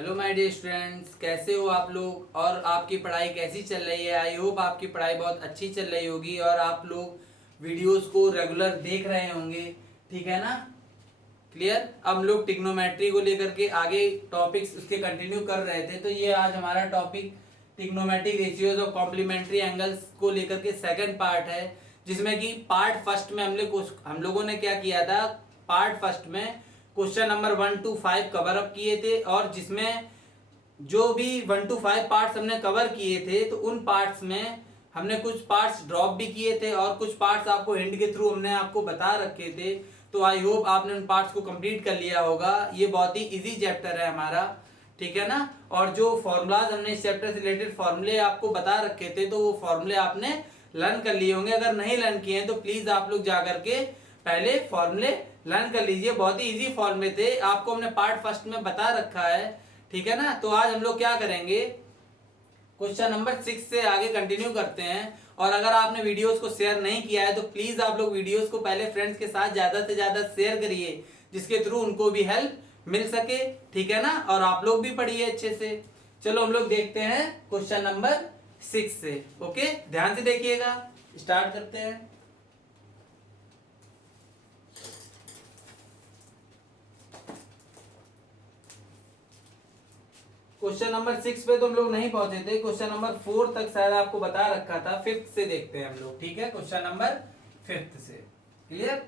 Hello my dear students, कैसे हो आप लोग और आपकी पढ़ाई कैसी चल रही है। आई होप आपकी पढ़ाई बहुत अच्छी चल रही होगी और आप लोग वीडियोस को रेगुलर देख रहे होंगे। ठीक है ना। क्लियर। अब हम लोग टिग्नोमेट्री को लेकर के आगे टॉपिक्स उसके कंटिन्यू कर रहे थे। तो ये आज हमारा टॉपिक टिग्नोमेट्रिक रेशियोज और कॉम्प्लीमेंट्री एंगल्स को लेकर के सेकंड पार्ट है, जिसमें कि पार्ट फर्स्ट में हम लोगों ने क्या किया था। पार्ट फर्स्ट में question number 1 to 5 cover up किए थे और जिसमें जो भी 1 to 5 पार्ट्स हमने कवर किए थे, तो उन पार्ट्स में हमने कुछ पार्ट्स ड्रॉप भी किए थे और कुछ पार्ट्स आपको हिंट के थ्रू हमने आपको बता रखे थे। तो आई होप आपने उन पार्ट्स को कंप्लीट कर लिया होगा। ये बहुत ही इजी चैप्टर है हमारा, ठीक है ना। और जो फॉर्मूलाज हमने इस चैप्टर से रिलेटेड फॉर्मूले आपको बता रखे थे, तो वो फॉर्मूले आपने लर्न कर लिए होंगे। अगर नहीं लर्न किए हैं तो प्लीज आप लोग जाकर के पहले फॉर्मूले लर्न कर लीजिए। बहुत ही इजी फॉर्मूले थे, आपको हमने पार्ट फर्स्ट में बता रखा है, ठीक है ना। तो आज हम लोग क्या करेंगे, क्वेश्चन नंबर 6 से आगे कंटिन्यू करते हैं। और अगर आपने वीडियोस को शेयर नहीं किया है तो प्लीज आप लोग वीडियोस को पहले फ्रेंड्स के साथ ज्यादा से ज्यादा शेयर करिए, जिसके थ्रू उनको भी हेल्प मिल सके, ठीक है ना। और आप लोग भी पढ़िए अच्छे से। चलो हम लोग देखते हैं क्वेश्चन नंबर 6 से। ओके, ध्यान से देखिएगा। स्टार्ट करते हैं। क्वेश्चन नंबर 6 पे तो हम लोग नहीं पहुंचे थे, क्वेश्चन नंबर 4 तक शायद आपको बता रखा था। 5th से देखते हैं हम लोग, ठीक है। क्वेश्चन नंबर 5th से। क्लियर।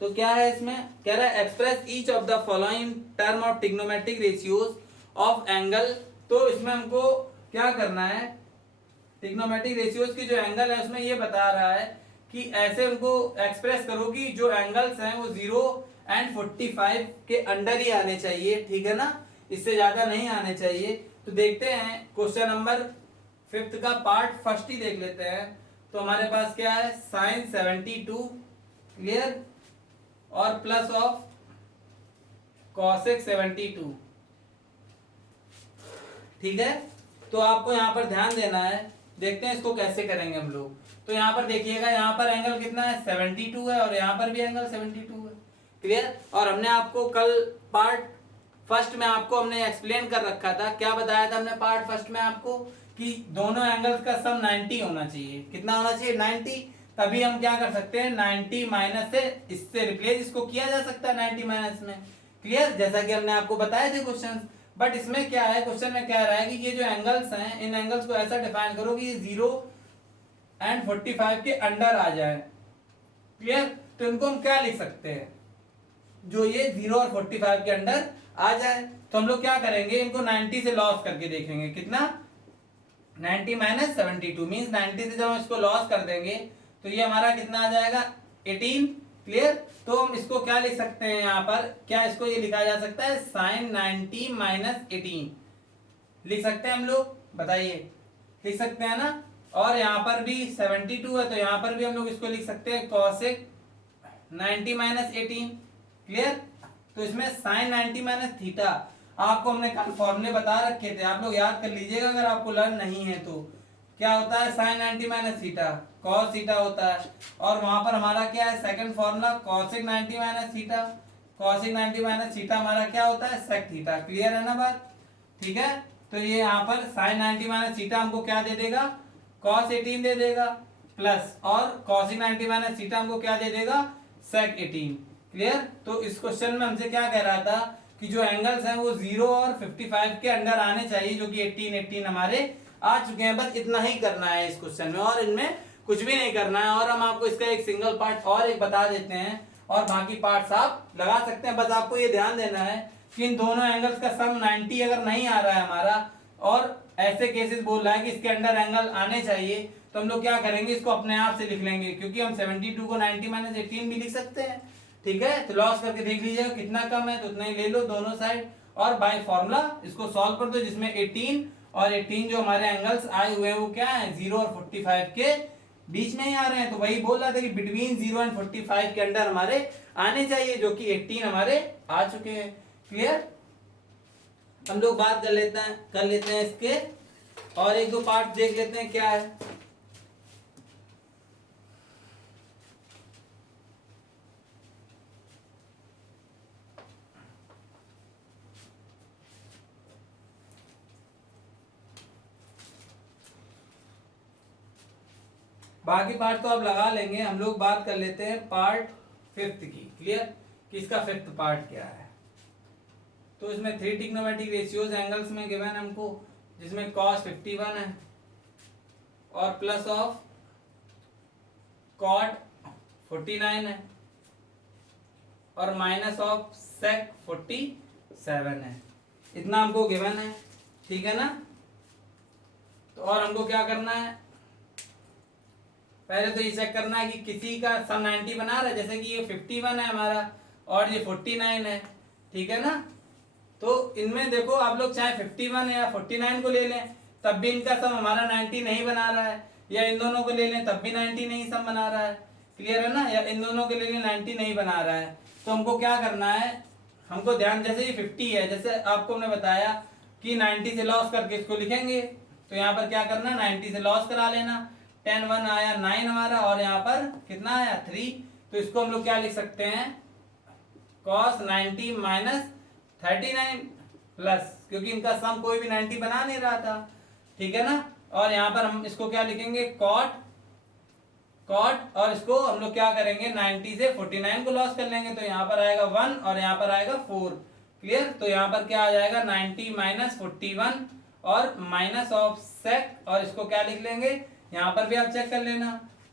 तो क्या है इसमें, कह रहा है express each of the following term of trigonometric ratios of angle. तो इसमें हमको क्या करना है, ट्रिग्नोमेट्रिक रेशियोज की जो एंगल है उसमें ये बता रहा है कि ऐसे उनको एक्सप्रेस करो कि जो एंगल्स हैं वो 0 and 45 के अंडर ही आने चाहिए, ठीक है ना। इससे ज्यादा नहीं आने चाहिए। तो देखते हैं क्वेश्चन नंबर 5th का पार्ट फर्स्ट ही देख लेते हैं। तो हमारे पास क्या है, साइन 72, क्लियर, और प्लस ऑफ कॉसेक 72, ठीक है। तो आपको यहां पर ध्यान देना है। देखते हैं इसको कैसे करेंगे हम लोग। तो यहां पर देखिएगा, यहां पर एंगल कितना है, 72 है और यहां पर भी एंगल 72 है, क्लियर। और हमने आपको कल पार्ट फर्स्ट में आपको हमने एक्सप्लेन कर रखा था, क्या बताया था हमने पार्ट फर्स्ट में आपको, कि दोनों एंगल्स का सम 90 होना चाहिए। कितना होना चाहिए, 90। तभी हम क्या कर सकते हैं, 90 माइनस से इससे रिप्लेस इसको किया जा सकता है 90 माइनस में, क्लियर, जैसा कि हमने आपको बताए थे क्वेश्चन। बट इसमें क्या है, क्वेश्चन में कह रहा है कि ये जो एंगल्स हैं, इन एंगल्स को ऐसा डिफाइन करो कि ये 0 and 45 के अंडर आ जाए, क्लियर। तो इनको हम क्या लिख सकते हैं, जो ये 0 और 45 के अंडर आ जाए। तो हम लोग क्या करेंगे, इनको 90 से लॉस करके देखेंगे। कितना, 90 माइनस 72 मीन्स 90 से जब हम इसको लॉस कर देंगे तो ये हमारा कितना आ जाएगा, 18, क्लियर। तो हम इसको क्या लिख सकते हैं, यहाँ पर क्या इसको ये लिखा जा सकता है, साइन 90 माइनस 18 लिख सकते हैं हम लोग, बताइए, लिख सकते हैं ना। और यहाँ पर भी 72 है तो यहाँ पर भी हम लोग इसको लिख सकते हैं कॉसेक 90 माइनस 18, क्लियर। तो इसमें साइन 90 माइनस थीटा आपको हमने कल फॉर्मूले बता रखे थे, आप लोग याद कर लीजिएगा अगर आपको लर्न नहीं है तो। क्या होता है, sine 90 minus theta cos theta होता है। और वहां पर हमारा क्या है, second formula cosec 90 minus theta, cosec 90 minus theta हमारा क्या होता है, सेक थीटा, क्लियर है ना बात, ठीक है। तो ये यहाँ पर साइन 90 माइनस थीटा हमको क्या दे देगा, कॉस 18 दे देगा, प्लस और कॉसिक 90 माइनस थीटा हमको क्या दे देगा, सेक 18, क्लियर। तो इस क्वेश्चन में हमसे क्या कह रहा था कि जो एंगल्स हैं वो 0 और 55 के अंडर आने चाहिए, जो कि 18 हमारे आ चुके हैं। बस इतना ही करना है इस क्वेश्चन में, और इनमें कुछ भी नहीं करना है। और हम आपको इसका एक सिंगल पार्ट और एक बता देते हैं, और बाकी पार्ट्स आप लगा सकते हैं। बस आपको ये ध्यान देना है कि इन दोनों एंगल्स का सम 90 अगर नहीं आ रहा है हमारा, और ऐसे केसेस बोल रहा है कि इसके अंडर एंगल आने चाहिए, तो हम लोग क्या करेंगे, इसको अपने आप से लिख लेंगे, क्योंकि हम 72 को 90 माइनस 18 भी लिख सकते हैं, ठीक है। तो लॉस करके देख लीजिएगा कितना कम है, तो उतना ही ले लो दोनों साइड, और बाय फॉर्मूला इसको सॉल्व कर दो, जिसमें 18 और 18 जो हमारे एंगल्स आए हुए हैं वो क्या है, 0 और 45 के बीच में ही आ रहे हैं। तो वही बोल रहा था कि बिटवीन 0 एंड 45 के अंडर हमारे आने चाहिए, जो कि 18 हमारे आ चुके हैं, क्लियर। हम लोग बात कर लेते हैं इसके, और एक दो पार्ट देख लेते हैं क्या है। बाकी पार्ट तो आप लगा लेंगे, हम लोग बात कर लेते हैं पार्ट फिफ्थ की। क्लियर, कि इसका फिफ्थ पार्ट क्या है। तो इसमें 3 ट्रिग्नोमेट्रिक रेशियोज एंगल्स में गिवन है हमको, जिसमें cos 51 है और प्लस ऑफ cot 49 है और माइनस ऑफ sec 47 है। इतना हमको गिवन है, ठीक है ना। तो और हमको क्या करना है, पहले तो ये चेक करना है कि किसी का सम 90 बना रहा है, जैसे कि ये 51 है हमारा और ये 49 है, ठीक है ना। तो इनमें देखो आप लोग चाहे 51 या 49 को ले लें तब भी इनका सम हमारा 90 नहीं बना रहा है, या इन दोनों को ले लें तब भी 90 नहीं सम बना रहा है। क्लियर है ना, या इन दोनों के ले लें 90 नहीं बना रहा है। तो हमको क्या करना है, हमको ध्यान, जैसे ये 50 है, जैसे आपको हमने बताया कि 90 से लॉस करके इसको लिखेंगे, तो यहाँ पर क्या करना, 90 से लॉस करा लेना। 10 1 आया 9 हमारा और यहाँ पर कितना आया 3। तो इसको हम लोग क्या लिख सकते हैं, cos 90 माइनस 39 प्लस, क्योंकि इनका सम कोई भी 90 बना नहीं रहा था, ठीक है ना। और यहाँ पर हम इसको क्या लिखेंगे, cot और इसको हम लोग क्या करेंगे 90 से 49 को लॉस कर लेंगे, तो यहाँ पर आएगा 1 और यहाँ पर आएगा 4। क्लियर, तो यहाँ पर क्या आ जाएगा 90 माइनस 41 और माइनस ऑफ sec, और इसको क्या लिख लेंगे, यहाँ पर भी आप चेक कर लेना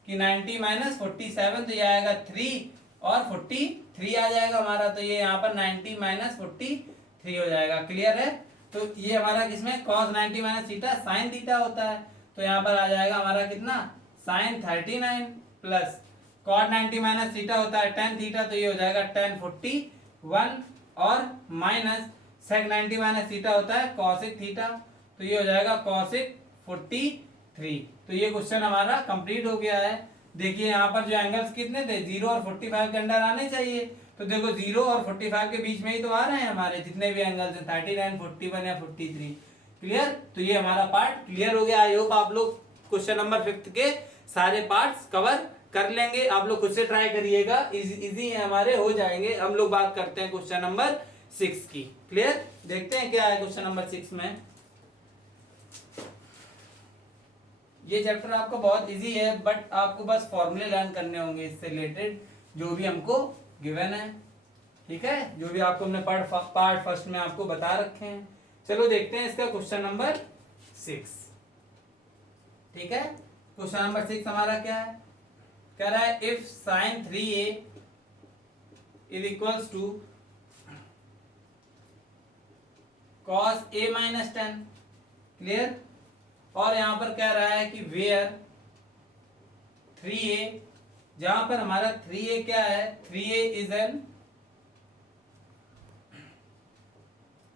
कि 90 माइनस 47, तो ये आएगा 3 और 43 आ जाएगा हमारा, तो ये यहाँ पर 90 माइनस 43 हो जाएगा। क्लियर है, तो ये हमारा किसमें cos 90 minus theta sine theta होता है, तो यहाँ पर आ जाएगा हमारा कितना sine 39 plus cot 90 minus theta होता है tan थीटा, तो ये हो जाएगा tan 41 और माइनस sec 90 माइनस थीटा होता है cosic थीटा, तो ये हो जाएगा cosic 43। तो ये क्वेश्चन हमारा कंप्लीट हो गया है। देखिए यहाँ पर जो एंगल्स कितने थे, 0 और 45 के अंदर आने चाहिए, तो देखो 0 और 45 के बीच में ही तो आ रहे हैं हमारे जितने भी एंगल्स हैं, 39 41 या 43। क्लियर, तो ये हमारा पार्ट क्लियर हो गया। आई होप आप लोग क्वेश्चन नंबर 5 के सारे पार्ट्स कवर कर लेंगे। आप लोग खुद से ट्राई करिएगा, इजी है हमारे, हो जाएंगे। हम लोग बात करते हैं क्वेश्चन नंबर 6 की। क्लियर, देखते हैं क्या है क्वेश्चन नंबर 6 में। ये चैप्टर आपको बहुत इजी है, बट आपको बस फॉर्मूले लर्न करने होंगे इससे रिलेटेड, जो भी हमको गिवन है, ठीक है, जो भी आपको हमने पार्ट फर्स्ट में आपको बता रखे हैं। चलो देखते हैं इसका क्वेश्चन नंबर 6। ठीक है, क्वेश्चन नंबर 6 हमारा क्या है, कह रहा है if sin 3a is equals to cos a minus 10। Clear, और यहां पर कह रहा है कि वेयर 3a, जहां पर हमारा 3a क्या है, 3a is an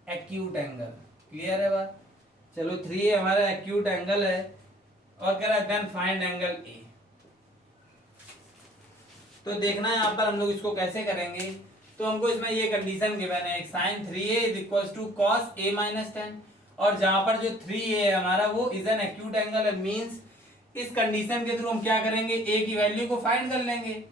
acute angle. Clear है बात, चलो 3a हमारा एक्यूट एंगल है, और कह रहा है देन फाइंड एंगल ए। तो देखना है यहाँ पर हम लोग इसको कैसे करेंगे। तो हमको इसमें ये कंडीशन गिवन है, sin 3a is equals to cos a minus 10, और जहां पर जो 3a है हमारा वो इज एन एक्यूट एंगल है, मींस इस कंडीशन के थ्रू हम क्या करेंगे, a की वैल्यू को फाइंड कर लेंगे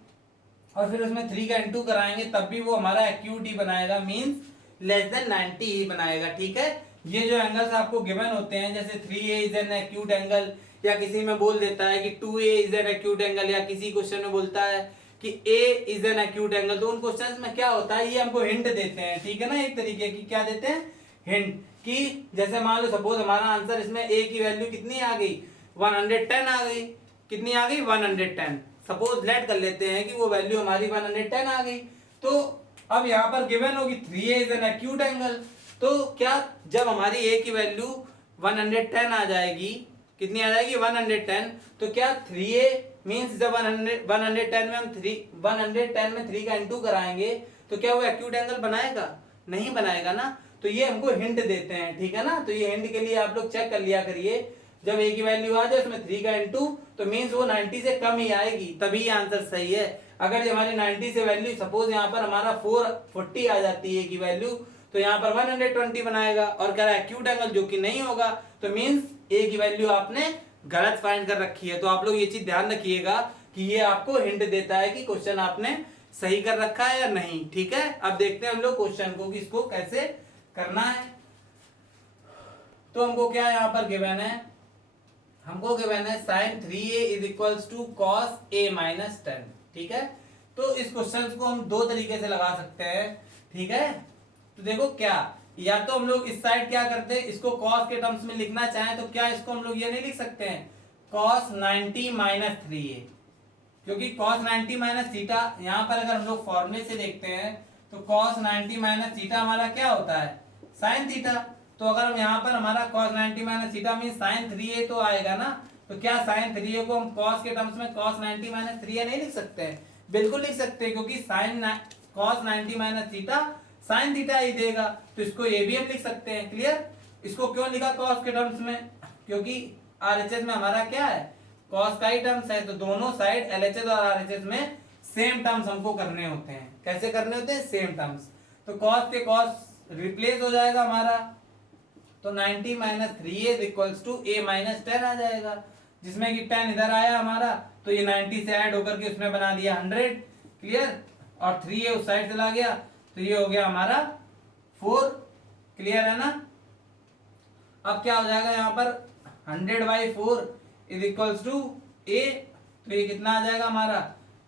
और फिर उसमें 3 का इंटू कराएंगे, तब भी वो हमारा एक्यूट ही बनाएगा, मींस लेस देन 90 ही बनाएगा। ठीक है, ये जो एंगल्स आपको गिवन होते हैं, जैसे 3a is an acute angle, या किसी में बोल देता है कि 2a is an acute angle, या किसी क्वेश्चन में बोलता है कि a is an acute angle, तो उन क्वेश्चंस में क्या होता है, ये हमको हिंट देते हैं। ठीक है ना, एक तरीके की क्या देते हैं, हिंट, कि जैसे मान लो सपोज हमारा आंसर इसमें a की वैल्यू कितनी आ गई, 110 आ गई, कितनी आ गई 110, सपोज लेट कर लेते हैं कि वो वैल्यू हमारी 110 आ गई। तो अब यहाँ पर गिवन होगी 3a is an acute angle, तो क्या जब हमारी a की वैल्यू 110 आ जाएगी, कितनी आ जाएगी 110, तो क्या 3a मींस जब 110 में हम 110 में 3 का इंटू कराएंगे तो क्या वो एक्यूट एंगल बनाएगा, नहीं बनाएगा ना। तो ये हमको हिंट देते हैं, ठीक है ना। तो ये हिंट के लिए आप लोग चेक कर लिया करिए, जब a की वैल्यू आ जाए उसमें 3 का इंटू, तो मींस वो 90 से कम ही आएगी, तभी आंसर सही है। अगर जो हमारी 90 से वैल्यू, सपोज यहाँ पर हमारा 440 आ जाती है a की वैल्यू, तो यहाँ पर 120 बनाएगा, और कह रहा है एक्यूट एंगल जो कि नहीं होगा, तो मींस a की वैल्यू आपने गलत फाइंड कर रखी है। तो आप लोग ये चीज ध्यान रखिएगा कि ये आपको हिंट देता है कि क्वेश्चन आपने सही कर रखा है या नहीं। ठीक है, अब देखते हैं हम लोग क्वेश्चन को कि इसको कैसे करना है। तो हमको क्या यहाँ पर गिवन है, हमको गिवन है sin 3a is equals to cos a minus 10, ठीक है। तो इस क्वेश्चन को हम दो तरीके से लगा सकते हैं, ठीक है। तो देखो क्या, या तो हम लोग इस साइड क्या करते हैं, इसको cos के टर्म्स में लिखना चाहें तो क्या इसको हम लोग ये नहीं लिख सकते हैं cos 90 माइनस 3a, क्योंकि cos 90 माइनस थीटा यहाँ पर अगर हम लोग फॉर्मूले से देखते हैं तो cos 90 माइनस थीटा हमारा क्या होता है sin थीटा। तो अगर हम यहाँ पर हमारा cos 90 minus theta mean sin 3a तो आएगा ना, तो क्या sin 3a को हम cos के टर्म्स में cos 90 माइनस 3a नहीं लिख सकते हैं? बिल्कुल लिख सकते हैं, क्योंकि cos 90 minus theta sin theta ही देगा, तो इसको ये भी हम लिख सकते हैं। क्लियर? इसको क्यों लिखा cos के टर्म्स में, क्योंकि RHS में हमारा क्या है cos का ही टर्म्स है, तो दोनों साइड LHS और RHS में सेम टर्म्स हमको करने होते हैं। कैसे करने होते हैं? Same terms. तो cos के cos रिप्लेस हो जाएगा हमारा, तो 90 minus 3a is equals to a minus 10 आ जाएगा, जिसमें कि 10 इधर आया हमारा, तो ये 90 से ऐड होकर के उसने बना दिया 100। क्लियर? और 3a उस साइड चला गया, तो ये हो गया हमारा 4। क्लियर है ना? अब क्या हो जाएगा यहाँ पर 100/4 इज इक्वल्स टू a, तो ये कितना आ जाएगा हमारा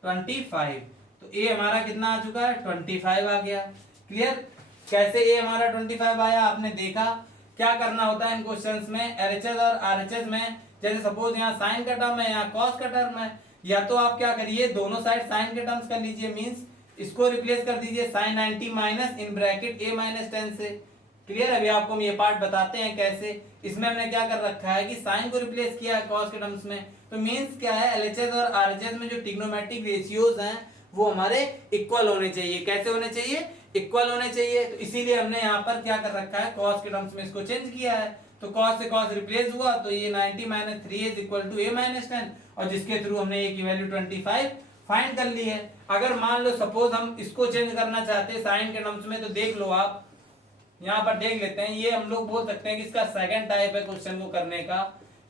25। तो a हमारा कितना आ चुका है 25 आ गया। क्लियर? कैसे a हमारा 25 आया आपने देखा। क्या करना होता है इन क्वेश्चंस में LHS और RHS में, जैसे सपोज यहाँ साइन का टर्म है, यहाँ कॉस का टर्म है, या तो आप क्या करिए दोनों साइड साइन के टर्म्स कर लीजिए, मींस इसको रिप्लेस कर दीजिए sin 90 minus in bracket a minus 10 से। क्लियर? अभी आपको हम ये पार्ट बताते हैं कैसे। इसमें हमने क्या कर रखा है कि साइन को रिप्लेस किया है कॉस के टर्म्स में, तो मींस क्या है LHS और RHS में जो ट्रिग्नोमेट्रिक रेशियोज हैं वो हमारे इक्वल होने चाहिए। कैसे होने चाहिए? इक्वल होने चाहिए। तो इसीलिए हमने यहाँ पर क्या कर रखा है cos के टर्म्स में इसको चेंज किया है, तो cos से cos रिप्लेस हुआ, तो ये 90 minus 3 is equal to a minus 10, और जिसके थ्रू हमने a की वैल्यू 25 फाइंड कर ली है। अगर मान लो सपोज हम इसको चेंज करना चाहते हैं साइन के टर्म्स में, तो देख लो आप यहाँ पर देख लेते हैं, ये हम लोग बोल सकते हैं कि इसका सेकंड टाइप है क्वेश्चन को करने का।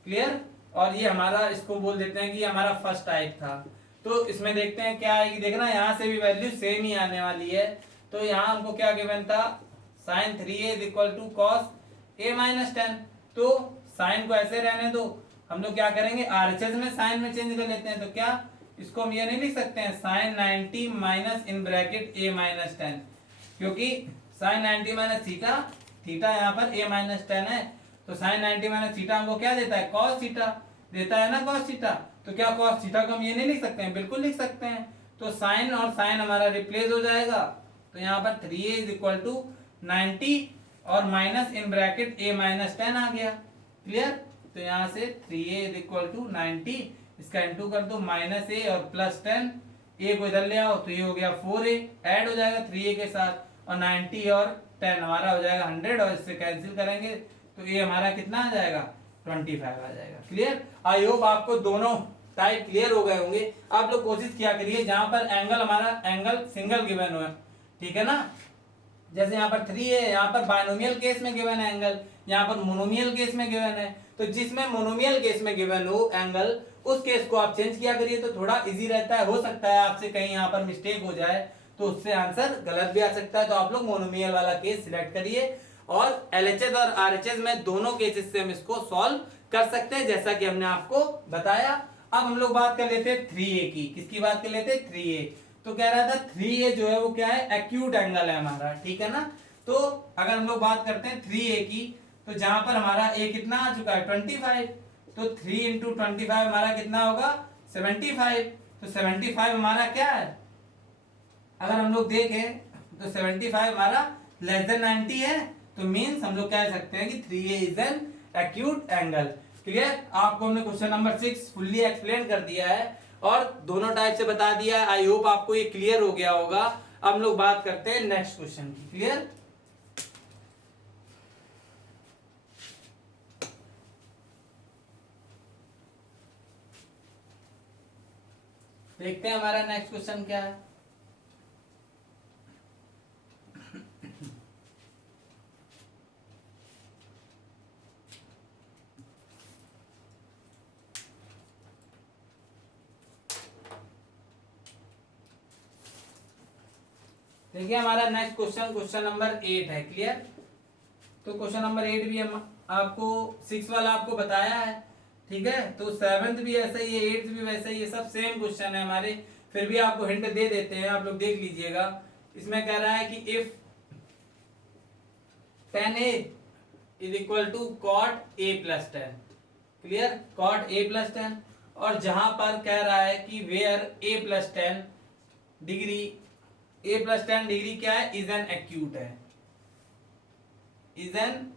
क्लियर? और ये हमारा इसको बोल देते हैं कि हमारा फर्स्ट टाइप था। तो इसमें देखते हैं क्या आएगी, देखना यहाँ से भी वैल्यू सेम ही आने वाली है। तो यहाँ हमको क्या गिवन था sin 3a is equal to cos a minus 10, तो साइन को ऐसे रहने दो, हम लोग क्या करेंगे RHS में साइन में चेंज कर लेते हैं। तो क्या इसको हम ये नहीं लिख सकते हैं sin 90 minus in bracket a minus 10, क्योंकि sin 90 माइनस थीटा, थीटा यहाँ पर a माइनस 10 है, तो sin 90 माइनस थीटा हमको क्या देता है cos थीटा देता है ना, cos थीटा। तो क्या cos थीटा को हम ये नहीं लिख सकते हैं? बिल्कुल लिख सकते हैं। तो साइन और साइन हमारा रिप्लेस हो जाएगा, तो यहाँ पर 3a इज इक्वल टू 90 और minus in bracket a minus 10 आ गया। क्लियर? तो यहाँ से 3a इज इक्वल टू 90, इसका इंटू कर दो माइनस a और प्लस 10, a को इधर ले आओ तो ये हो गया 4a, ऐड हो जाएगा 3a के साथ, और 90 और 10 हमारा हो जाएगा 100, और इससे कैंसिल करेंगे तो ये हमारा कितना आ जाएगा 25 आ जाएगा। क्लियर? आई होप आपको दोनों टाइप क्लियर हो गए होंगे। आप लोग कोशिश किया करिए जहां पर एंगल हमारा एंगल सिंगल गिवन हो, ठीक है ना। जैसे यहाँ पर 3 है, यहाँ पर बायनोमियल केस में गिवन है एंगल, यहाँ पर मोनोमियल केस में गिवन है। तो जिसमें मोनोमियल केस में गिवन हो एंगल, उस केस को आप चेंज किया करिए, तो थोड़ा इजी रहता है। हो सकता है आपसे कहीं यहाँ पर मिस्टेक हो जाए तो उससे आंसर गलत भी आ सकता है, तो आप लोग मोनोमियल वाला केस सिलेक्ट करिए, और LHS और RHS में दोनों केसेस से हम इसको सॉल्व कर सकते हैं, जैसा कि हमने आपको बताया। अब हम लोग बात कर लेते हैं 3a की। किसकी बात कर लेते हैं? 3a। तो कह रहा था 3a जो है वो क्या है एक्यूट एंगल है हमारा, ठीक है ना। तो अगर हम लोग बात करते हैं 3a की, तो जहां पर हमारा a कितना आ चुका है 25, तो 3 इंटू 25 हमारा कितना होगा 75। तो 75 हमारा क्या है, अगर हम लोग देखें तो 75 हमारा लेस देन 90 है, तो मीन्स हम लोग कह सकते हैं कि 3a is an acute angle. Clear? आपको हमने क्वेश्चन नंबर 6 फुल्ली एक्सप्लेन कर दिया है और दोनों टाइप से बता दिया है। आई होप आपको ये क्लियर हो गया होगा। अब हम लोग बात करते हैं नेक्स्ट क्वेश्चन की। क्लियर? देखते हैं हमारा नेक्स्ट क्वेश्चन क्या है। देखिए हमारा नेक्स्ट क्वेश्चन क्वेश्चन नंबर 8 है। क्लियर? तो क्वेश्चन नंबर 8 भी हम आपको 6 वाला आपको बताया है, ठीक है, तो 7th भी ऐसा ही है, 8th भी वैसा ही है, सब सेम क्वेश्चन है हमारे। फिर भी आपको हिंट दे देते हैं, आप लोग देख लीजिएगा। इसमें कह रहा है कि if tan A is equal to cot A plus 10, clear, cot A plus 10। और जहां पर कह रहा है कि where A plus 10 degree, A plus 10 degree क्या है, इज एन एक्यूट है, इज एन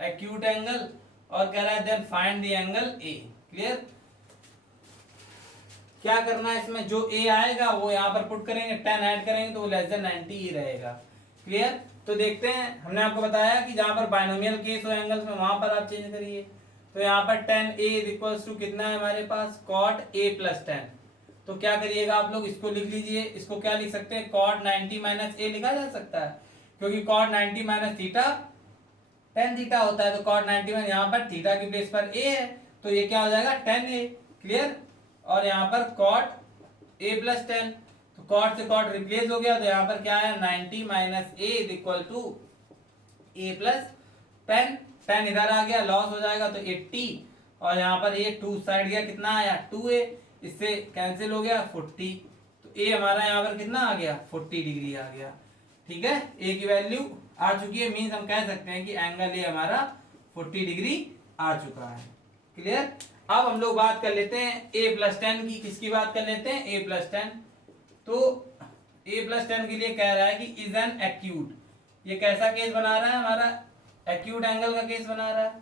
एक्यूट एंगल। और कह रहा है then find the angle A, clear. क्या करना है इसमें, जो A आएगा वो यहाँ पर पुट करेंगे, 10 ऐड करेंगे तो वो लेस देन 90 ही रहेगा, क्लियर। तो देखते हैं, हमने आपको बताया कि जहां पर बाइनोमियल केस हो एंगल्स में वहां पर आप चेंज करिए। तो यहाँ पर tan A is equals to कितना है हमारे पास, cot A प्लस 10। तो क्या करिएगा आप लोग, इसको लिख लीजिए, इसको क्या लिख सकते हैं, cot 90 माइनस A लिखा जा सकता है, क्योंकि cot 90 minus theta tan theta होता है। तो cot 90 में यहाँ पर थीटा की प्लेस पर A है, तो ये क्या हो जाएगा, tan A, क्लियर। और यहाँ पर cot A प्लस 10, तो cot से cot रिप्लेस हो गया, तो यहाँ पर क्या है, 90 minus A is equal to A plus 10। 10 इधर आ गया, लॉस हो जाएगा तो 80, और यहाँ पर ये 2 साइड गया, कितना आया, 2A, इससे कैंसिल हो गया 40। तो A हमारा यहाँ पर कितना आ गया, 40 डिग्री आ गया, ठीक है। A की वैल्यू आ चुकी है, मीन्स हम कह सकते हैं कि एंगल A हमारा 40 डिग्री आ चुका है, क्लियर। अब हम लोग बात कर लेते हैं A प्लस 10 की, किसकी बात कर लेते हैं, A प्लस 10। तो A प्लस 10 के लिए कह रहा है कि इज एन एक्यूट, ये कैसा केस बना रहा है, हमारा एक्यूट एंगल का केस बना रहा है,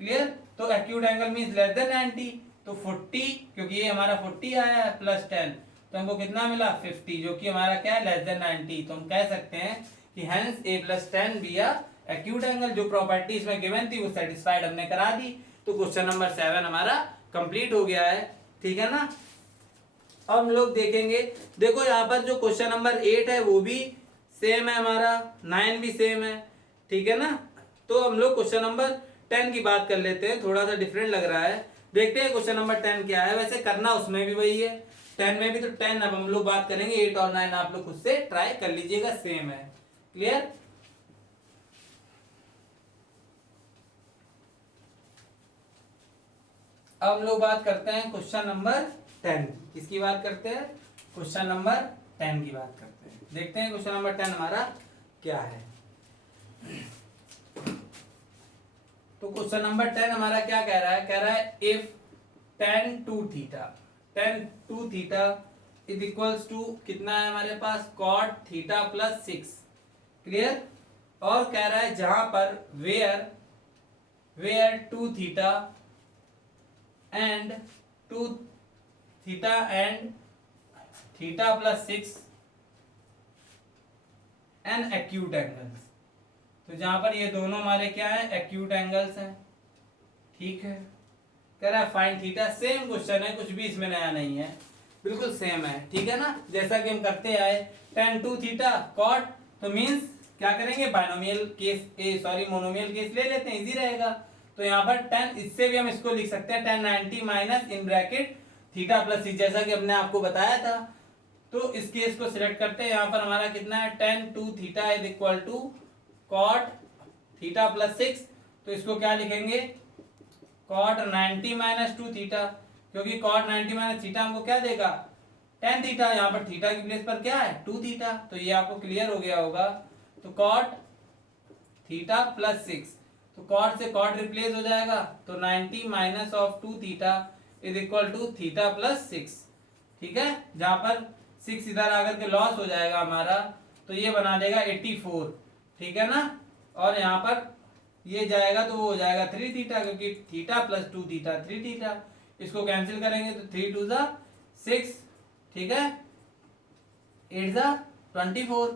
क्लियर। तो acute angle means less than 90, तो 40, क्योंकि ये हमारा 40 आया है, प्लस 10, तो हमको कितना मिला, 50, जो कि हमारा क्या है, लेस देन 90। तो हम कह सकते हैं कि hence A plus 10 be a acute angle. जो प्रॉपर्टी इसमें गिवन थी वो सेटिस्फाइड हमने करा दी। तो क्वेश्चन नंबर 7 हमारा कंप्लीट हो गया है, ठीक है ना। अब हम लोग देखेंगे, देखो यहाँ पर जो क्वेश्चन नंबर 8 है वो भी सेम है हमारा, 9 भी सेम है, ठीक है ना। तो हम लोग क्वेश्चन नंबर 10 की बात कर लेते हैं, थोड़ा सा डिफरेंट लग रहा है, देखते हैं क्वेश्चन नंबर 10 क्या है। वैसे करना उसमें भी वही है, 10 में भी तो 10, अब हम लोग बात करेंगे 8 और 9, आप लोग खुद से ट्राई कर लीजिएगा, सेम है, क्लियर। अब हम लोग बात करते हैं क्वेश्चन नंबर 10, किसकी बात करते हैं, क्वेश्चन नंबर 10 की बात करते हैं। देखते हैं क्वेश्चन नंबर 10 हमारा क्या है। तो क्वेश्चन नंबर 10 हमारा क्या कह रहा है, कह रहा है if tan 2 theta, tan 2 theta is equals to कितना है हमारे पास, cot थीटा प्लस 6, क्लियर। और कह रहा है जहां पर where 2 theta and 2 theta and theta plus 6 an acute angles. तो जहां पर ये दोनों हमारे क्या है, एक्यूट एंगल्स हैं, ठीक है। कह रहा है फाइंड थीटा, सेम क्वेश्चन है, कुछ भी इसमें नया नहीं है, बिल्कुल सेम है, ठीक है ना, जैसा कि हम करते आए। tan 2 थीटा cot, तो मींस क्या करेंगे, बाइनोमियल केस, मोनोमियल केस ले लेते हैं, इजी रहेगा। तो यहाँ पर tan, इससे भी हम इसको लिख सकते हैं tan 90 minus in bracket theta plus 6, जैसा कि हमने आपको बताया था। तो इस केस को सिलेक्ट करते हैं, यहाँ पर हमारा कितना है, tan 2 theta is equal to cot theta plus 6। तो इसको क्या लिखेंगे, cot 90 माइनस 2 थीटा, क्योंकि cot 90 माइनस थीटा हमको क्या देगा, tan थीटा, यहाँ पर थीटा की प्लेस पर क्या है, 2 थीटा। तो ये आपको क्लियर हो गया होगा। तो cot थीटा प्लस 6, तो cot से cot रिप्लेस हो जाएगा, तो 90 minus of 2 theta is equal to theta plus 6, ठीक है। जहां पर 6 इधर आकर के लॉस हो जाएगा हमारा, तो ये बना देगा 84, ठीक है ना। और यहाँ पर ये जाएगा तो वो हो जाएगा 3 थीटा, क्योंकि थीटा प्लस 2 थीटा 3 थीटा, इसको कैंसिल करेंगे तो 3 2 जा 6, ठीक है, 8 जा 24,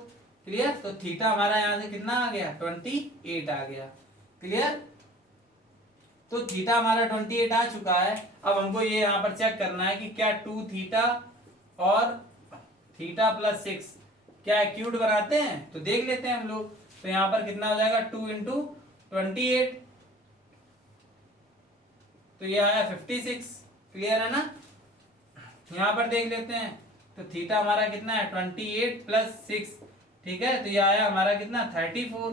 क्लियर। तो थीटा हमारा यहाँ से कितना आ गया, 28 आ गया, क्लियर। तो थीटा हमारा 28 आ चुका है। अब हमको ये यहाँ पर चेक करना है कि क्या 2 थीटा और थीटा प्लस 6 क्या एक्यूट बनाते हैं, तो देख लेते हैं हम लोग। तो यहाँ पर कितना हो जाएगा, 2 इंटू 28, तो ये आया 56, क्लियर है ना। यहाँ पर देख लेते हैं, तो थीटा हमारा कितना है, 28 प्लस 6, ठीक है। तो ये आया हमारा कितना, 34,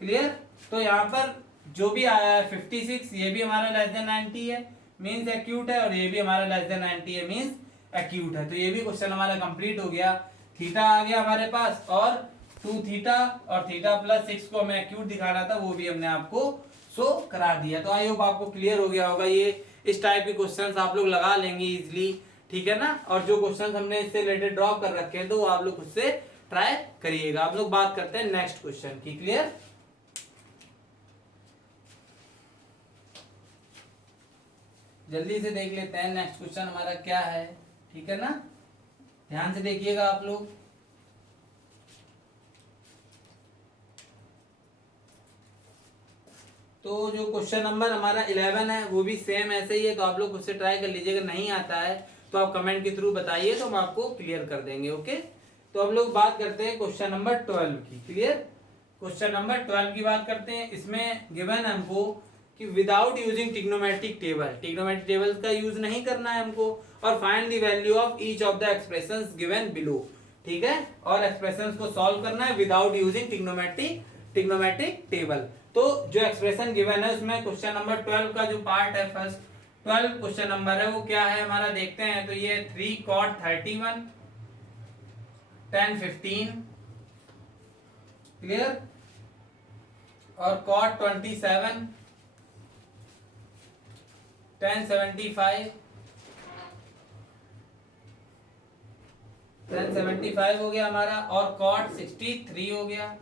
क्लियर। तो यहाँ पर जो भी आया है 56 ये भी हमारा लेस देन 90 है, मींस एक्यूट है, और ये भी हमारा लेस देन 90 है, मींस एक्यूट है। तो ये भी क्वेश्चन हमारा कंप्लीट हो गया। थीटा आ गया हमारे पास, और 2 थीटा और थीटा प्लस 6 को हमें एक्यूट दिखाना था, वो भी हमने आपको शो करा दिया। तो आई होप आपको क्लियर हो गया होगा। ये इस टाइप के क्वेश्चंस आप लोग लगा लेंगे इजीली, ठीक है ना। और जो क्वेश्चंस हमने इससे रिलेटेड ड्रॉ कर रखे हैं तो वो आप लोग खुद से ट्राई करिएगा। आप लोग बात करते हैं नेक्स्ट क्वेश्चन की। क्लियर? जल्दी से देख लेते हैं नेक्स्ट क्वेश्चन हमारा क्या है, ठीक है ना। ध्यान से देखिएगा आप लोग। तो जो क्वेश्चन नंबर हमारा 11 है वो भी सेम ऐसे ही है, तो आप लोग खुद से ट्राई कर लीजिएगा। नहीं आता है तो आप कमेंट के थ्रू बताइए, तो हम आपको क्लियर कर देंगे। ओके, तो हम लोग बात करते हैं क्वेश्चन नंबर 12 की। क्लियर? क्वेश्चन नंबर 12 की बात करते हैं। इसमें गिवन है हमको कि without using trigonometric table, trigonometric table का यूज नहीं करना है हमको, और find the value of each of the expressions given below, ठीक है। और एक्सप्रेशंस को सॉल्व करना है विदाउट यूजिंग ट्रिग्नोमेट्रिक टेबल। तो जो एक्सप्रेशन गिवन है उसमें क्वेश्चन नंबर 12 का जो पार्ट है, फर्स्ट 12 क्वेश्चन नंबर है, वो क्या है हमारा देखते हैं। तो ये 3 cot 31 10 15, क्लियर, और cot 27 10 75 1075 हो गया हमारा, और cot 63 हो गया,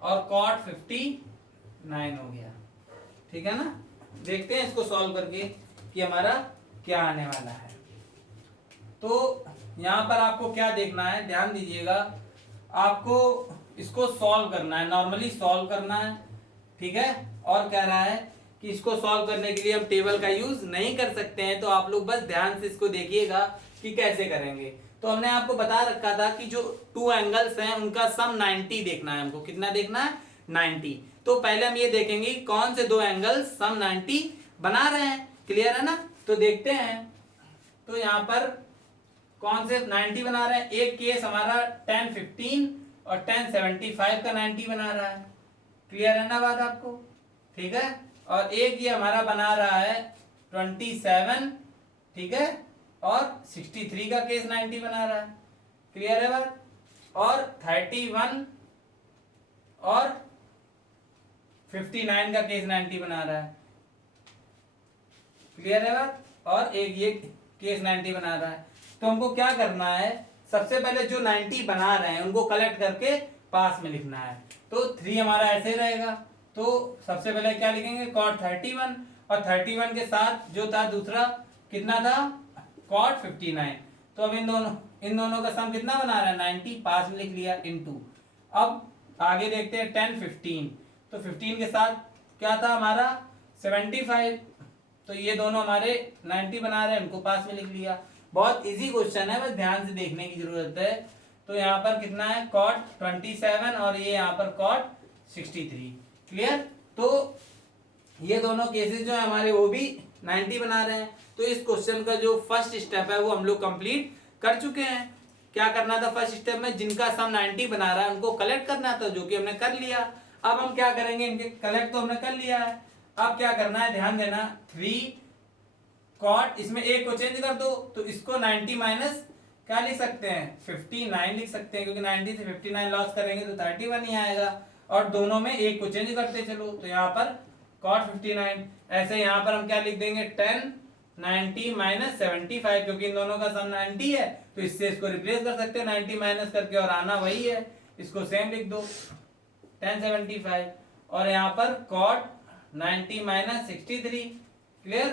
और cot 59 हो गया, ठीक है ना। देखते हैं इसको सॉल्व करके कि हमारा क्या आने वाला है। तो यहां पर आपको क्या देखना है, ध्यान दीजिएगा। आपको इसको सॉल्व करना है, नॉर्मली सॉल्व करना है, ठीक है। और कह रहा है कि इसको सॉल्व करने के लिए हम टेबल का यूज नहीं कर सकते हैं, तो आप लोग बस ध्यान से इसको देखिएगा कि कैसे करेंगे। तो हमने आपको बता रखा था कि जो 2 एंगल्स हैं उनका सम 90 देखना है हमको। कितना देखना है? 90। तो पहले हम ये देखेंगे कौन से 2 एंगल्स सम 90 बना रहे हैं। क्लियर है ना? तो देखते हैं। तो यहां पर कौन से 90 बना रहे हैं। एक केस हमारा 10 15 और 10 75 का 90 बना रहा है। क्लियर है ना बात आपको? ठीक है। और एक ये हमारा बना रहा है 27, ठीक है, और 63 का केस 90 बना रहा है। क्लियर है बात? और 31 और 59 का केस 90 बना रहा है। क्लियर है बात? और एक ये केस 90 बना रहा है। तो हमको क्या करना है, सबसे पहले जो 90 बना रहे हैं उनको कलेक्ट करके पास में लिखना है। तो 3 हमारा ऐसे रहेगा। तो सबसे पहले क्या लिखेंगे, cot 31, और 31 के साथ जो था दूसरा कितना था, cot 59। तो अब इन दोनों का सम कितना बना रहा है, 90, पास में लिख लिया, इनटू। अब आगे देखते हैं 10 15। तो 15 के साथ क्या था हमारा 75। तो ये दोनों हमारे 90 बना रहे हैं, उनको पास में लिख लिया। बहुत इजी क्वेश्चन है, बस ध्यान से देखने की जरूरत है। तो यहाँ पर कितना है, cot 27, और ये यहाँ पर cot 63। क्लियर? तो ये दोनों केसेस जो है हमारे वो भी 90 बना रहे हैं। तो इस क्वेश्चन का जो फर्स्ट स्टेप है वो हम लोग कंप्लीट कर चुके हैं। क्या करना था फर्स्ट स्टेप में, जिनका सम 90 बना रहा है उनको कलेक्ट करना था, जो कि हमने कर लिया। अब हम क्या करेंगे, इनके कलेक्ट तो हमने कर लिया है। अब क्या करना है, ध्यान देना, 3 cot, इसमें एक को चेंज कर दो, तो इसको 90 माइनस क्या लिख सकते हैं, 59 लिख सकते हैं, क्योंकि 90 से 59 लॉस करेंगे तो 31 ही आएगा। और दोनों में एक को चेंज करते चलो, तो यहाँ पर cot 59। ऐसे यहाँ पर हम क्या लिख देंगे, 10 90 माइनस 75, क्योंकि इन दोनों का सम 90 है, तो इससे इसको रिप्लेस कर सकते हैं 90 माइनस करके, और आना वही है, इसको सेम लिख दो 10 75। और यहाँ पर cot 90 माइनस 63। क्लियर?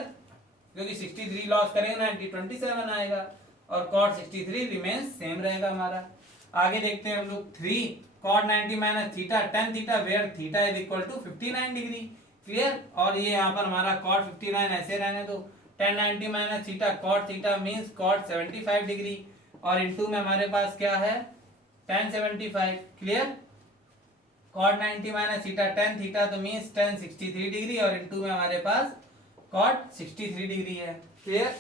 क्योंकि 63 लॉस करेंगे 90 27 आएगा, और cot 63 रिमेन्स सेम रहेगा हमारा। आगे देखते हैं हम लोग 3 cot 90 minus theta 10 theta where theta is equal to 59 degree. Clear? और ये यहाँ पर हमारा cot 59 ऐसे रहने दो, 10 90 minus theta cot theta means cot 75 degree, और इनटू में हमारे पास क्या है 10 75। Clear? cot 90 minus theta 10 theta तो मीन्स 10 63 डिग्री, और इनटू में हमारे पास cot 63 डिग्री है। क्लियर?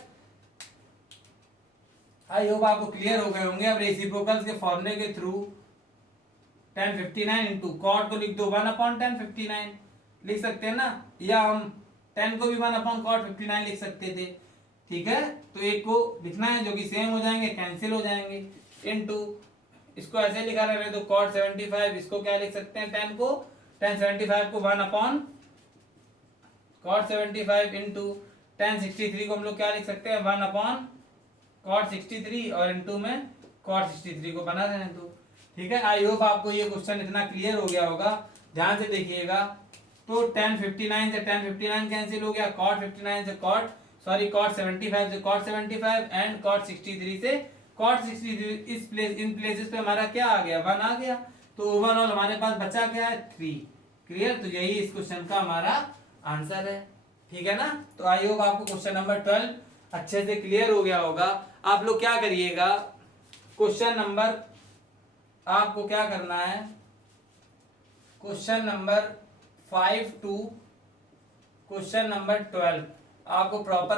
आई होप आपको क्लियर हो गए होंगे। अब रेसिप्रोकल्स के फॉर्मूले के थ्रू 1059 इंटू कॉट को लिख दो 1/1059 लिख सकते हैं ना, या हम 10 को भी 1/cot 59 लिख सकते थे। ठीक है, तो एक को लिखना है जो कि सेम हो जाएंगे, कैंसिल हो जाएंगे, इनटू इसको ऐसे लिखा रहे तो cot 75, इसको क्या लिख सकते हैं 10 को 1075 को 1/cot 75 इंटू 1063 को हम लोग क्या लिख सकते हैं 1/cot 63 और इंटू में cot 63 को बना रहे हैं। तो ठीक है, आई होप आपको ये क्वेश्चन इतना क्लियर हो गया होगा। ध्यान से देखिएगा, तो 1059 से 1059 कैंसिल हो गया, cot 59 से cot 75 से cot 75 एंड cot 63 से cot 63। इन प्लेसेस पे हमारा क्या आ गया 1 आ गया, तो ओवरऑल हमारे पास बचा क्या है 3। क्लियर, तो यही इस क्वेश्चन का हमारा आंसर है। ठीक है ना, तो आई होप आपको क्वेश्चन नंबर 12 अच्छे से क्लियर हो गया होगा। आप लोग क्या करिएगा, क्वेश्चन नंबर आपको क्या करना है, question number 5 to question number 12 आपको प्रॉपर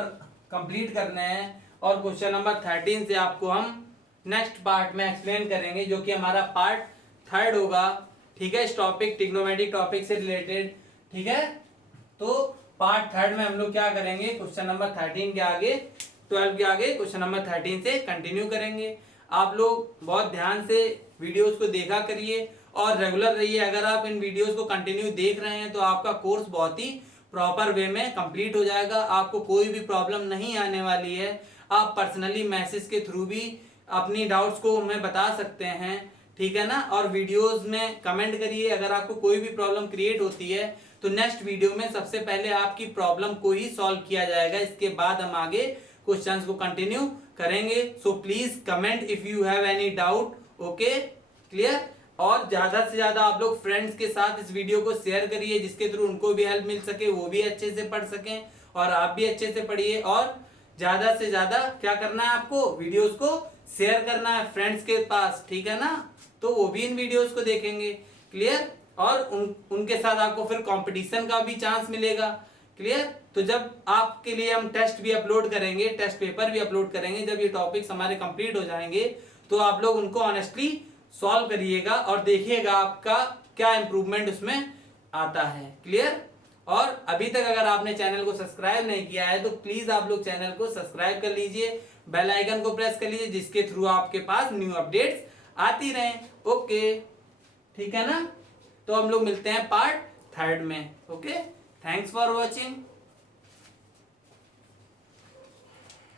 कंप्लीट करने हैं, और क्वेश्चन नंबर 13 से आपको हम नेक्स्ट पार्ट में एक्सप्लेन करेंगे, जो कि हमारा पार्ट 3 होगा। ठीक है, इस टॉपिक ट्रिग्नोमेट्रिक टॉपिक से रिलेटेड। ठीक है, तो पार्ट 3 में हम लोग क्या करेंगे, क्वेश्चन नंबर 13 के आगे 12 के आगे क्वेश्चन नंबर 13 से कंटिन्यू करेंगे। आप लोग बहुत ध्यान से वीडियोस को देखा करिए और रेगुलर रहिए। अगर आप इन वीडियोस को कंटिन्यू देख रहे हैं तो आपका कोर्स बहुत ही प्रॉपर वे में कंप्लीट हो जाएगा, आपको कोई भी प्रॉब्लम नहीं आने वाली है। आप पर्सनली मैसेज के थ्रू भी अपनी डाउट्स को हमें बता सकते हैं। ठीक है ना, और वीडियोस में कमेंट करिए। अगर आपको कोई भी प्रॉब्लम क्रिएट होती है तो नेक्स्ट वीडियो में सबसे पहले आपकी प्रॉब्लम को ही सॉल्व किया जाएगा, इसके बाद हम आगे क्वेश्चंस को कंटिन्यू करेंगे। So please comment if you have any doubt. Okay, clear. और ज्यादा से ज्यादा आप लोग फ्रेंड्स के साथ इस वीडियो को शेयर करिए, जिसके थ्रू उनको भी हेल्प मिल सके, वो भी अच्छे से पढ़ सकें और आप भी अच्छे से पढ़िए। और ज्यादा से ज्यादा क्या करना है, आपको वीडियोस को शेयर करना है फ्रेंड्स के पास। ठीक है ना, तो वो भी इन वीडियोस को देखेंगे। क्लियर, और उनके साथ आपको फिर कंपटीशन का भी चांस मिलेगा। क्लियर, तो जब आपके लिए हम टेस्ट भी अपलोड करेंगे, टेस्ट पेपर भी अपलोड करेंगे, जब ये टॉपिक्स हमारे कंप्लीट हो जाएंगे तो आप लोग उनको ऑनेस्टली सॉल्व करिएगा और देखिएगा आपका क्या इंप्रूवमेंट उसमें आता है। क्लियर, और अभी तक अगर आपने चैनल को सब्सक्राइब नहीं किया है तो प्लीज आप लोग चैनल को सब्सक्राइब कर लीजिए, बेल आइकन को प्रेस कर लीजिए, जिसके थ्रू आपके पास न्यू अपडेट्स आती रहें। ओके, ठीक है ना, तो हम लोग मिलते हैं पार्ट 3 में। Okay, thanks for watching.